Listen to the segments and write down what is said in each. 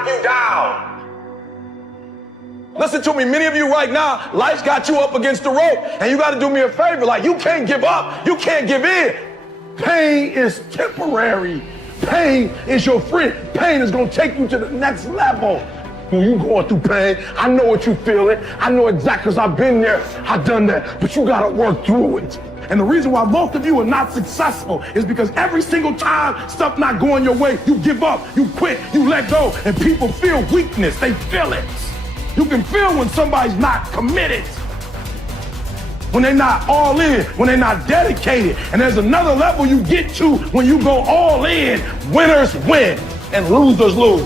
knock you down. Listen to me, many of you right now, life's got you up against the rope, and you got to do me a favor. Like, you can't give up. You can't give in. Pain is temporary. Pain is your friend. Pain is going to take you to the next level. When you going through pain, I know what you're feeling. I know exactly, because I've been there. I've done that. But you got to work through it. And the reason why most of you are not successful is because every single time stuff not going your way, you give up, you quit, you let go, and people feel weakness. They feel it. You can feel when somebody's not committed, when they're not all in, when they're not dedicated. And there's another level you get to when you go all in. Winners win and losers lose.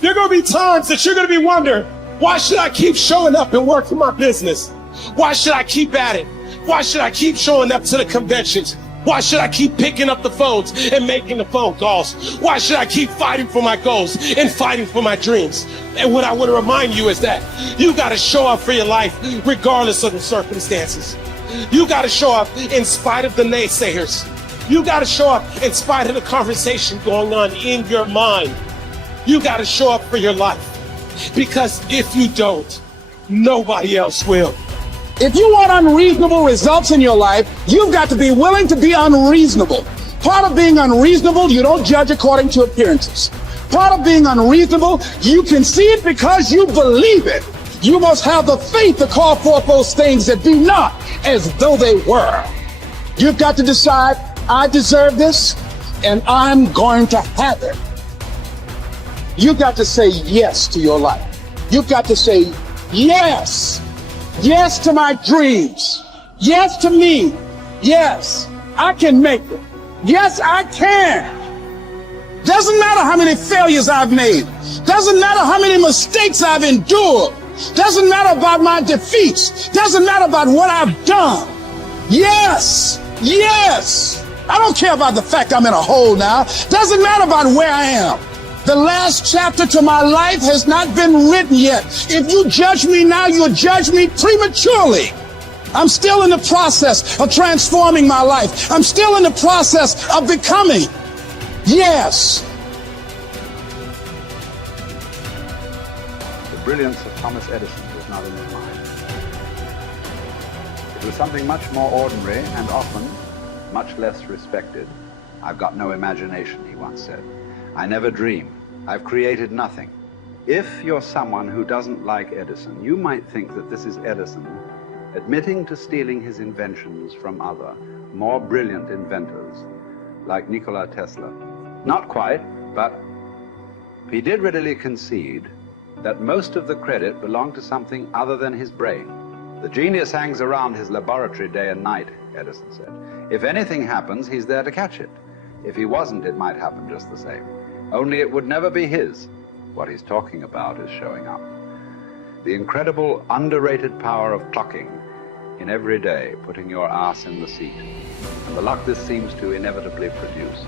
There are going to be times that you're going to be wondering, why should I keep showing up and working my business? Why should I keep at it? Why should I keep showing up to the conventions? Why should I keep picking up the phones and making the phone calls? Why should I keep fighting for my goals and fighting for my dreams? And what I want to remind you is that you got to show up for your life regardless of the circumstances. You got to show up in spite of the naysayers. You got to show up in spite of the conversation going on in your mind. You got to show up for your life, because if you don't, nobody else will. If you want unreasonable results in your life, you've got to be willing to be unreasonable. Part of being unreasonable, you don't judge according to appearances. Part of being unreasonable, you can see it because you believe it. You must have the faith to call forth those things that be not as though they were. You've got to decide, I deserve this, and I'm going to have it. You've got to say yes to your life. You've got to say yes. Yes to my dreams. Yes to me. Yes, I can make it. Yes, I can. Doesn't matter how many failures I've made. Doesn't matter how many mistakes I've endured. Doesn't matter about my defeats. Doesn't matter about what I've done. Yes, yes. I don't care about the fact I'm in a hole now. Doesn't matter about where I am. The last chapter to my life has not been written yet. If you judge me now, you'll judge me prematurely. I'm still in the process of transforming my life. I'm still in the process of becoming. Yes. The brilliance of Thomas Edison was not in his mind. It was something much more ordinary and often much less respected. I've got no imagination, he once said. I never dream. I've created nothing. If you're someone who doesn't like Edison, you might think that this is Edison admitting to stealing his inventions from other, more brilliant inventors, like Nikola Tesla. Not quite, but he did readily concede that most of the credit belonged to something other than his brain. The genius hangs around his laboratory day and night, Edison said. If anything happens, he's there to catch it. If he wasn't, it might happen just the same. Only it would never be his. What he's talking about is showing up. The incredible, underrated power of clocking in every day, putting your ass in the seat, and the luck this seems to inevitably produce.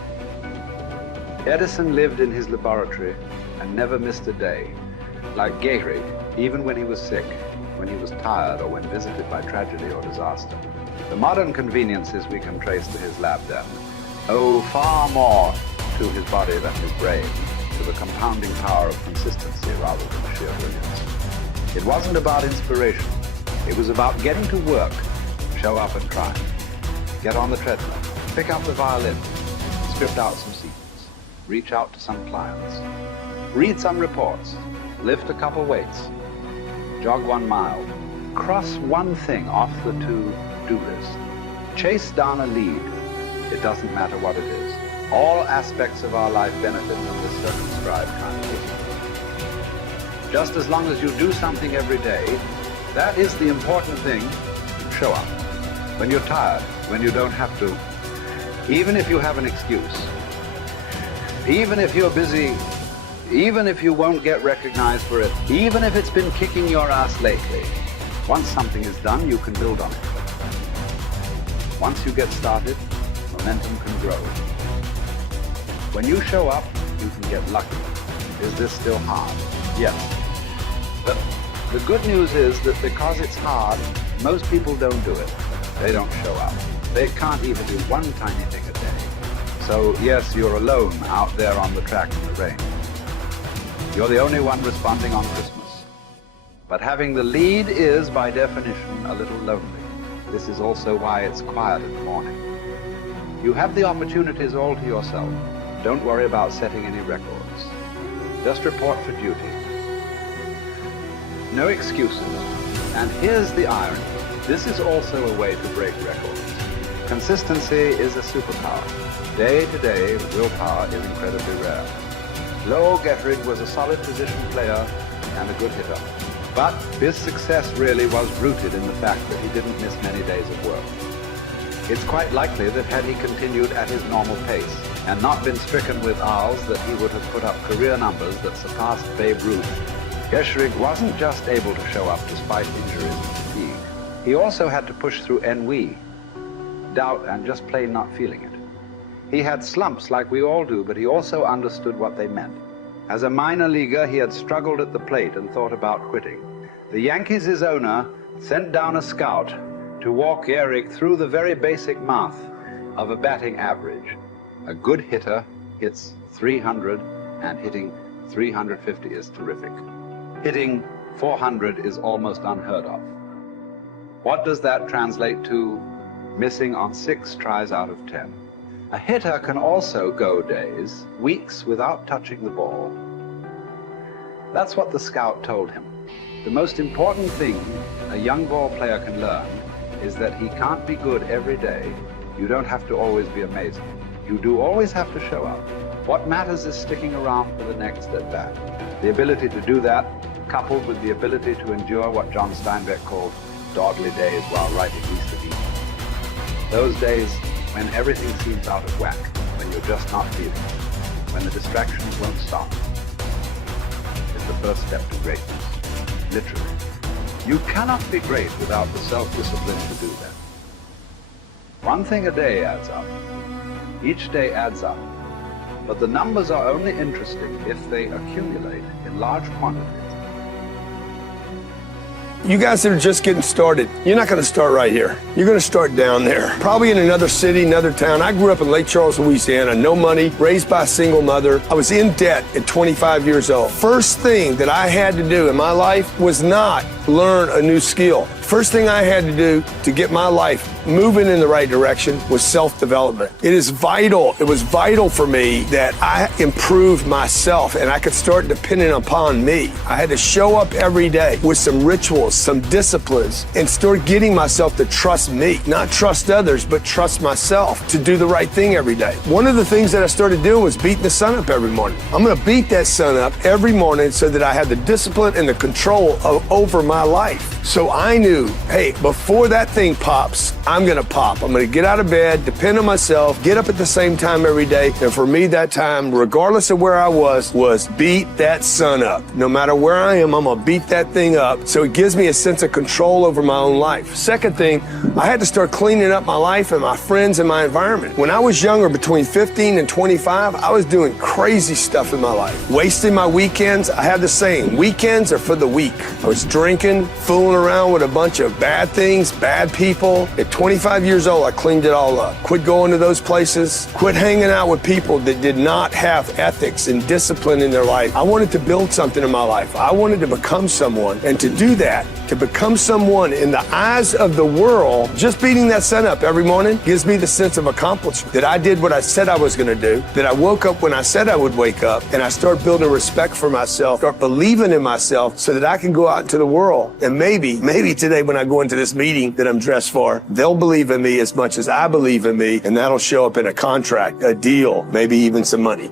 Edison lived in his laboratory and never missed a day. Like Gehrig, even when he was sick, when he was tired, or when visited by tragedy or disaster. The modern conveniences we can trace to his lab then owe far more to his body than his brain, to the compounding power of consistency rather than sheer brilliance. It wasn't about inspiration. It was about getting to work, show up and try. Get on the treadmill, pick up the violin, script out some sequence, reach out to some clients, read some reports, lift a couple weights, jog 1 mile, cross one thing off the to-do list, chase down a lead. It doesn't matter what it is. All aspects of our life benefit from this circumscribed kind of thinking. Just as long as you do something every day, that is the important thing. Show up. When you're tired, when you don't have to, even if you have an excuse, even if you're busy, even if you won't get recognized for it, even if it's been kicking your ass lately, once something is done, you can build on it. Once you get started, momentum can grow. When you show up, you can get lucky. Is this still hard? Yes. But the good news is that because it's hard, most people don't do it. They don't show up. They can't even do one tiny thing a day. So yes, you're alone out there on the track in the rain. You're the only one responding on Christmas. But having the lead is, by definition, a little lonely. This is also why it's quiet in the morning. You have the opportunities all to yourself. Don't worry about setting any records. Just report for duty. No excuses. And here's the irony. This is also a way to break records. Consistency is a superpower. Day to day, willpower is incredibly rare. Lowell Gettrig was a solid position player and a good hitter. But his success really was rooted in the fact that he didn't miss many days of work. It's quite likely that had he continued at his normal pace and not been stricken with R's, that he would have put up career numbers that surpassed Babe Ruth. Gettrig wasn't just able to show up despite injuries and fatigue. He also had to push through ennui, doubt, and just plain not feeling it. He had slumps like we all do, but he also understood what they meant. As a minor leaguer, he had struggled at the plate and thought about quitting. The Yankees' owner sent down a scout to walk Gehrig through the very basic math of a batting average. A good hitter hits 300, and hitting 350 is terrific. Hitting 400 is almost unheard of. What does that translate to? Missing on 6 tries out of 10. A hitter can also go days, weeks without touching the ball. That's what the scout told him. The most important thing a young ball player can learn is that he can't be good every day. You don't have to always be amazing. You do always have to show up. What matters is sticking around for the next at-bat. The ability to do that, coupled with the ability to endure what John Steinbeck called dogly days while writing East of Eden. Those days when everything seems out of whack, when you're just not feeling it, when the distractions won't stop, is the first step to greatness. Literally. You cannot be great without the self-discipline to do that. One thing a day adds up. Each day adds up. But the numbers are only interesting if they accumulate in large quantities. You guys that are just getting started, you're not going to start right here. You're going to start down there, probably in another city, another town. I grew up in Lake Charles, Louisiana, no money, raised by a single mother. I was in debt at 25 years old. First thing that I had to do in my life was not learn a new skill. First thing I had to do to get my life moving in the right direction was self-development. It is vital. It was vital for me that I improved myself and I could start depending upon me. I had to show up every day with some rituals, some disciplines, and start getting myself to trust me, not trust others, but trust myself to do the right thing every day. One of the things that I started doing was beating the sun up every morning. I'm going to beat that sun up every morning so that I have the discipline and the control over my life. So I knew, hey, before that thing pops, I'm going to pop. I'm going to get out of bed, depend on myself, get up at the same time every day. And for me, that time, regardless of where I was beat that sun up. No matter where I am, I'm going to beat that thing up. So it gives me a sense of control over my own life. Second thing, I had to start cleaning up my life and my friends and my environment. When I was younger, between 15 and 25, I was doing crazy stuff in my life. Wasting my weekends. I had the saying, weekends are for the weak. I was drinking, fooling around with a bunch of bad things, bad people. At 25 years old, I cleaned it all up. Quit going to those places. Quit hanging out with people that did not have ethics and discipline in their life. I wanted to build something in my life. I wanted to become someone. And to do that, to become someone in the eyes of the world, just beating that sun up every morning gives me the sense of accomplishment. That I did what I said I was going to do. That I woke up when I said I would wake up. And I start building respect for myself. Start believing in myself so that I can go out into the world. And maybe today when I go into this meeting that I'm dressed for, they'll believe in me as much as I believe in me. And that'll show up in a contract, a deal, maybe even some money.